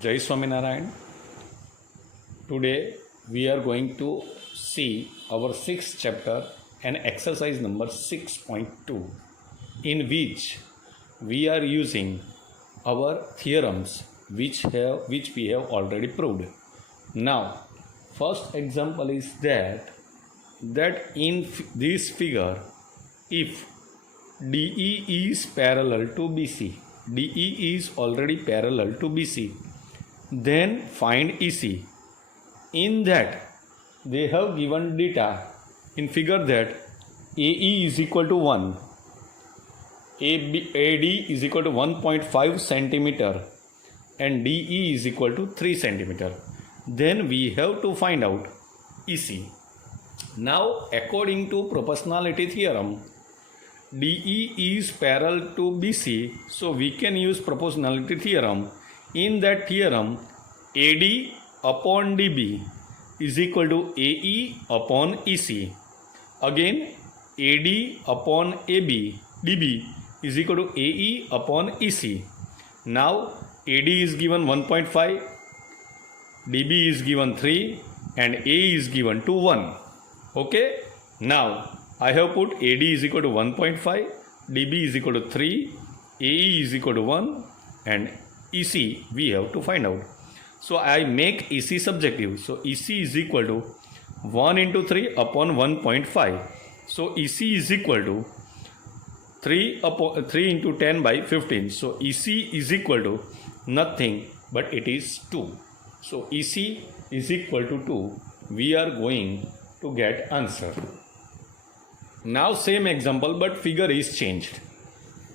Jai Swaminarayan. Today we are going to see our sixth chapter and exercise number 6.2, in which we are using our theorems which we have already proved. Now, first example is that in this figure, if DE is parallel to BC, DE is already parallel to BC, then find EC. In that they have given data in figure that AE is equal to 1, AD is equal to 1.5 centimeter and DE is equal to 3 centimeter. Then we have to find out EC. Now, according to proportionality theorem, DE is parallel to BC, so we can use proportionality theorem. In that theorem, AD upon DB is equal to AE upon EC. Again, AD upon AB, DB is equal to AE upon EC. Now, AD is given 1.5, DB is given 3 and A is given to 1. Okay? Now, I have put AD is equal to 1.5, DB is equal to 3, AE is equal to 1 and EC we have to find out. So I make EC subjective. So EC is equal to 1 into 3 upon 1.5. So EC is equal to 3 into 10 by 15. So EC is equal to nothing but it is 2. So EC is equal to 2. We are going to get answer. Now same example but figure is changed.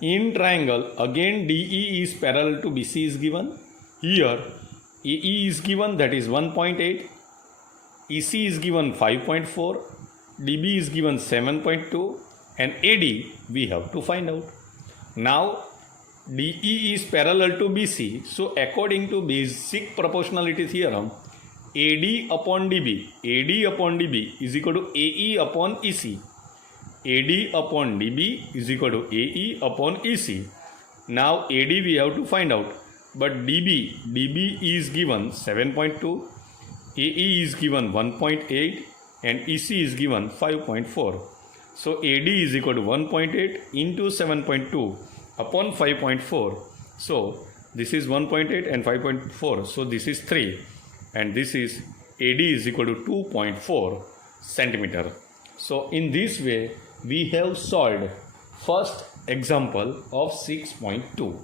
In triangle, again DE is parallel to BC is given. Here AE is given, that is 1.8, EC is given 5.4, DB is given 7.2 and AD we have to find out. Now DE is parallel to BC, so according to basic proportionality theorem, AD upon DB is equal to AE upon EC. AD upon DB is equal to AE upon EC. Now AD we have to find out, but DB is given 7.2, AE is given 1.8 and EC is given 5.4. So AD is equal to 1.8 into 7.2 upon 5.4. So this is 1.8 and 5.4. So this is 3 and this is AD is equal to 2.4 centimeter. So in this way we have solved first example of 6.2.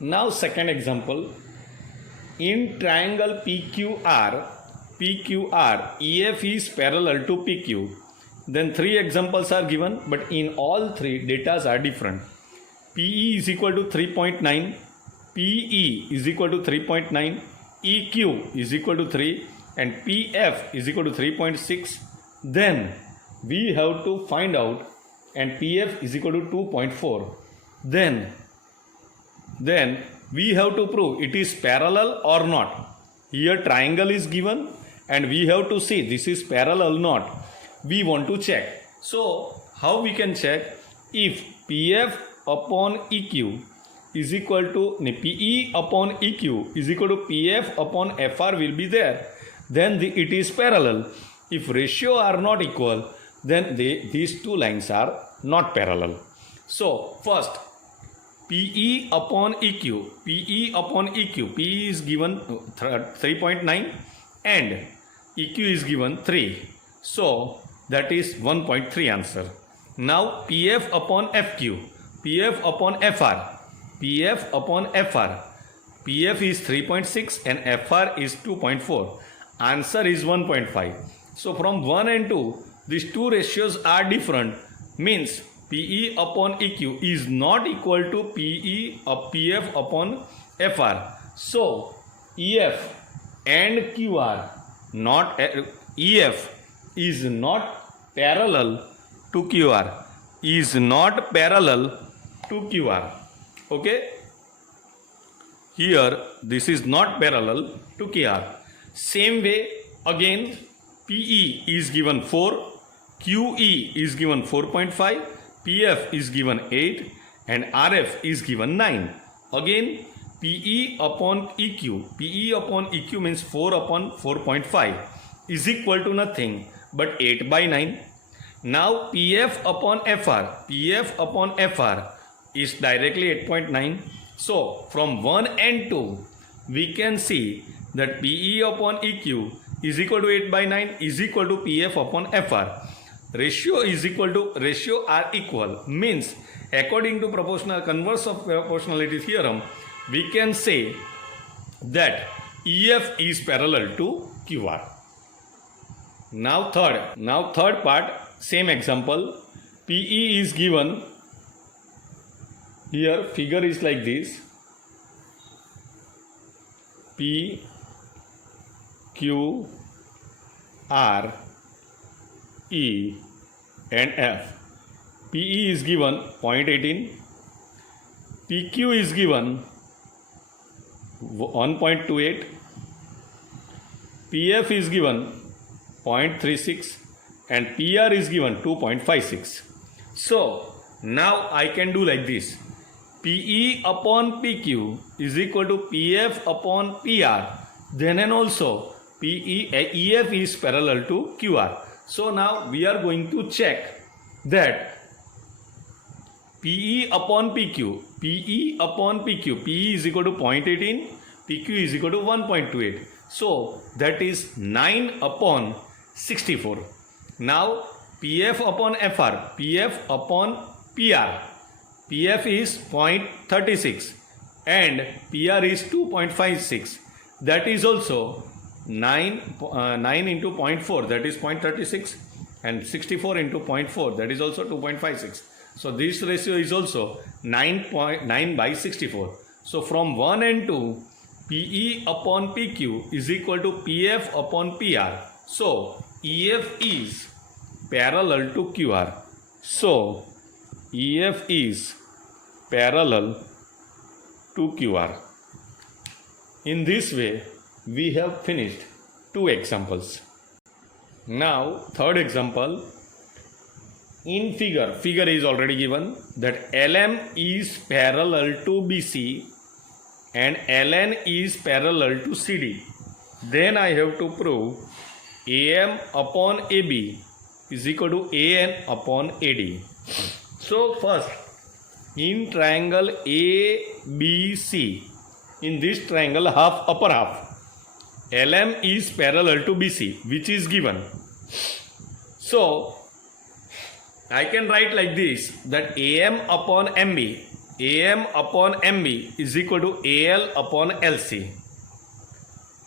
Now second example, in triangle PQR, EF is parallel to PQ. Then three examples are given, but in all three datas are different. PE is equal to 3.9, PE is equal to 3.9, EQ is equal to 3 and PF is equal to 3.6. Then we have to find out and PF is equal to 2.4. Then we have to prove it is parallel or not. Here triangle is given and we have to see this is parallel or not. We want to check. So how we can check? If PF upon EQ is equal to PE upon EQ is equal to PF upon FR will be there, then it is parallel. If ratio are not equal, then these two lines are not parallel. So first, PE upon EQ, PE is given 3.9 and EQ is given 3. So that is 1.3 answer. Now PF upon FQ, PF upon FR, PF is 3.6 and FR is 2.4. Answer is 1.5. So from 1 and 2, these two ratios are different, means PE upon EQ is not equal to PF upon FR. So EF and QR EF is not parallel to QR, Okay? Here this is not parallel to QR. Same way again, PE is given 4, QE is given 4.5, PF is given 8 and RF is given 9. Again PE upon EQ. PE upon EQ means 4 upon 4.5 is equal to nothing but 8 by 9. Now PF upon FR. PF upon FR is directly 8.9. So from 1 and 2 we can see that PE upon EQ is equal to 8 by 9 is equal to PF upon FR. Ratio are equal means according to converse of proportionality theorem we can say that EF is parallel to QR. Now third part, same example. PE is given. Here figure is like this. P, Q, R, E and F. PE is given 0.18. PQ is given 1.28. PF is given 0.36 and PR is given 2.56. So now I can do like this. PE upon PQ is equal to PF upon PR. Then and also EF is parallel to QR. So now we are going to check that PE upon PQ. PE upon PQ. PE is equal to 0.18. PQ is equal to 1.28. So that is 9 upon 64. Now PF upon FR. PF upon PR. PF is 0.36 and PR is 2.56. That is also 9 into 0.4, that is 0.36, and 64 into 0.4, that is also 2.56. So this ratio is also 9 by 64. So from 1 and 2, PE upon PQ is equal to PF upon PR. So EF is parallel to QR. So EF is parallel to QR. In this way, we have finished 2 examples. Now, third example. In figure is already given that LM is parallel to BC and LN is parallel to CD. Then I have to prove AM upon AB is equal to AN upon AD. So first, in triangle ABC, in this triangle upper half, LM is parallel to BC, which is given. So I can write like this, that AM upon MB is equal to AL upon LC.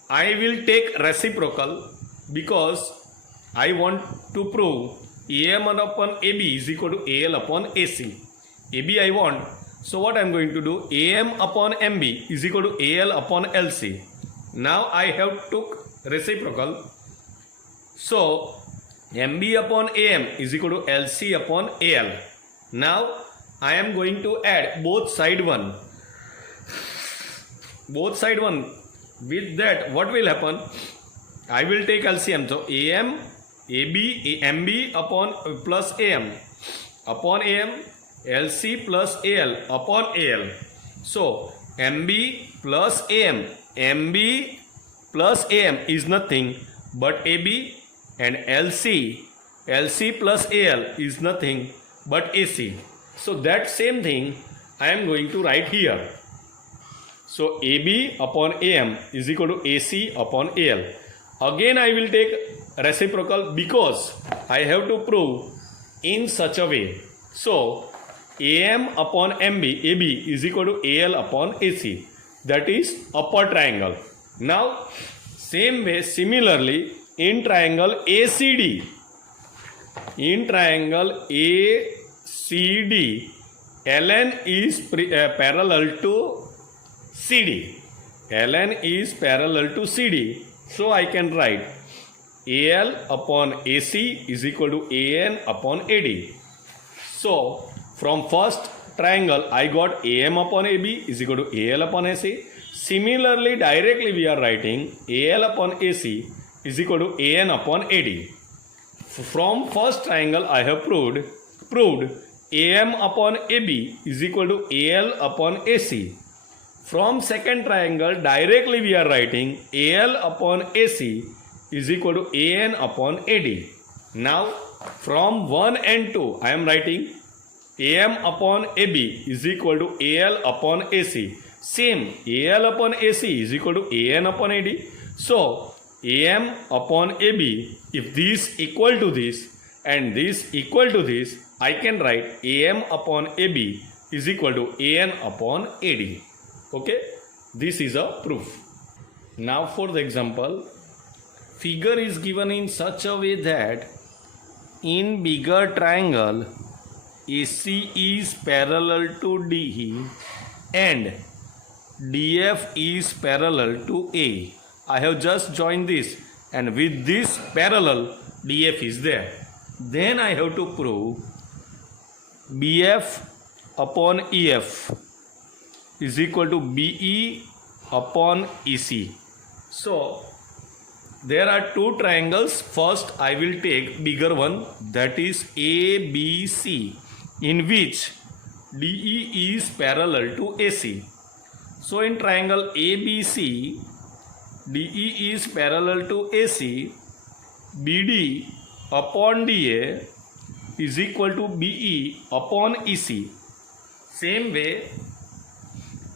I will take reciprocal because I want to prove AM upon AB is equal to AL upon AC. AB I want. So what I am going to do? AM upon MB is equal to AL upon LC. Now I have took reciprocal. So MB upon AM is equal to LC upon AL. Now I am going to add both side 1. With that, what will happen? I will take LCM. So AM, AB, MB upon plus AM upon AM, LC plus AL upon AL. So MB plus AM, MB plus AM is nothing but AB, and LC plus AL is nothing but AC. So that same thing I am going to write here. So AB upon AM is equal to AC upon AL. Again I will take reciprocal because I have to prove in such a way. So AM upon MB, AB is equal to AL upon AC. That is upper triangle. Now same way, similarly, in triangle ACD, LN is parallel to CD. LN is parallel to CD. So I can write AL upon AC is equal to AN upon AD. So from first triangle I got AM upon AB is equal to AL upon AC. Similarly, directly we are writing AL upon AC is equal to AN upon AD. From first triangle I have proved AM upon AB is equal to AL upon AC. From second triangle, directly we are writing AL upon AC is equal to AN upon AD. Now, from 1 and 2, I am writing AM upon AB is equal to AL upon AC. Same, AL upon AC is equal to AN upon AD. So, AM upon AB, if this equal to this and this equal to this, I can write AM upon AB is equal to AN upon AD. Okay, this is a proof. Now for the example, figure is given in such a way that in bigger triangle AC is parallel to DE and DF is parallel to A. I have just joined this, and with this parallel DF is there. Then I have to prove BF upon EF is equal to BE upon EC. So there are two triangles. First I will take bigger one, that is ABC, in which DE is parallel to AC. So in triangle ABC, DE is parallel to AC, BD upon DA is equal to BE upon EC. Same way,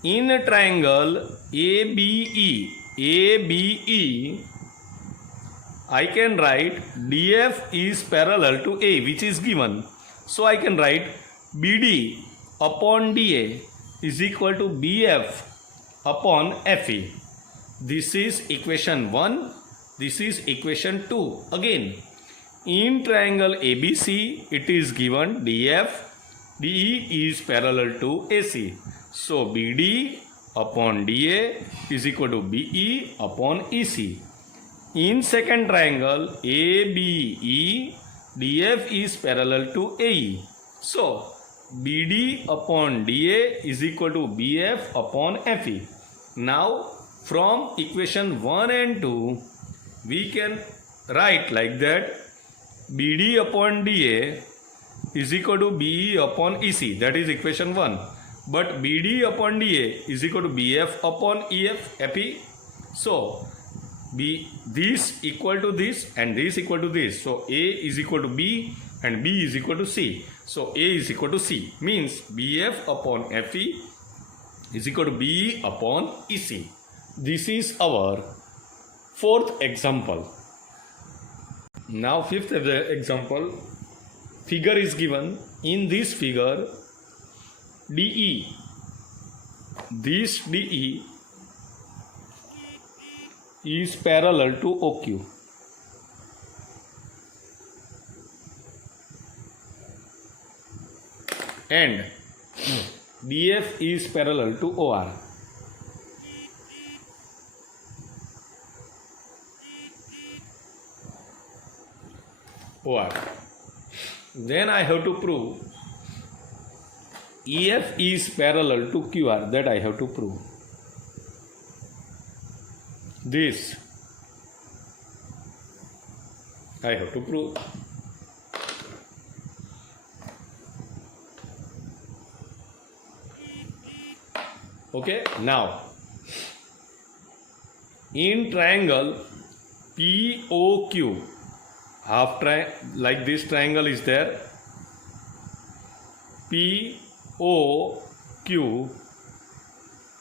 in a triangle ABE, I can write DF is parallel to A, which is given. So I can write BD upon DA is equal to BF upon FE. This is equation 1. This is equation 2. Again, in triangle ABC, it is given DE is parallel to AC. So BD upon DA is equal to BE upon EC. In second triangle ABE, DF is parallel to AE. So BD upon DA is equal to BF upon FE. Now from equation 1 and 2, we can write like that: BD upon DA is equal to BE upon EC. That is equation 1. But BD upon DA is equal to BF upon EF, FE. So this equal to this and this equal to this. So A is equal to B and B is equal to C. So A is equal to C, means BF upon FE is equal to BE upon EC. This is our fourth example. Now fifth example, figure is given. In this figure, DE, this DE is parallel to OQ. And DF is parallel to OR. Then I have to prove EF is parallel to QR. That I have to prove. This I have to prove. Okay, now in triangle POQ, like this triangle is there, POQ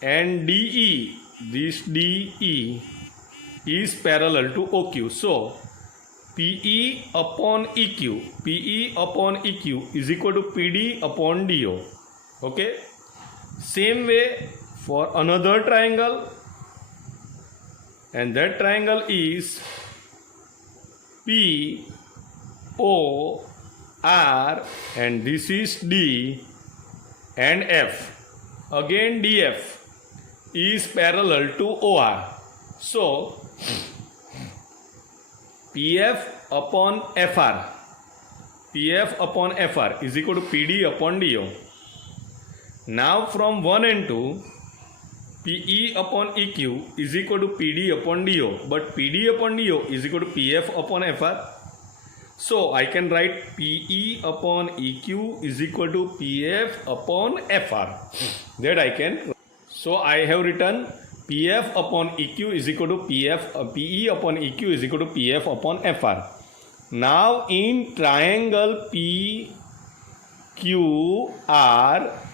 and DE, this DE is parallel to OQ. So PE upon EQ is equal to PD upon DO. Okay, same way for another triangle, and that triangle is POR and this is D and F. Again DF is parallel to OR. So PF upon FR is equal to PD upon DO. Now from 1 and 2, PE upon EQ is equal to PD upon DO, but PD upon DO is equal to PF upon FR. So I can write PE upon EQ is equal to PF upon FR. That I can. So I have written PF upon EQ is equal to PE upon EQ is equal to PF upon FR. Now in triangle PQR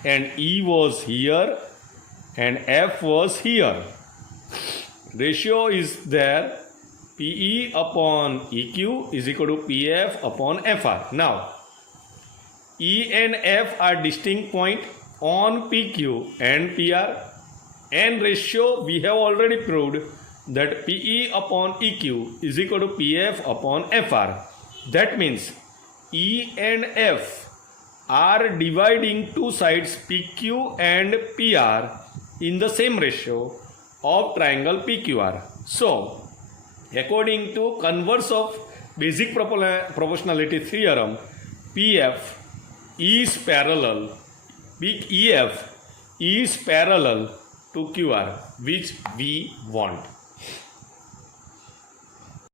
and E was here and F was here. Ratio is there, PE upon EQ is equal to PF upon FR. Now E and F are distinct point on PQ and PR, and ratio we have already proved that PE upon EQ is equal to PF upon FR. That means E and F are dividing two sides PQ and PR in the same ratio of triangle PQR. So according to converse of basic proportionality theorem, PF is parallel, EF is parallel to QR, which we want.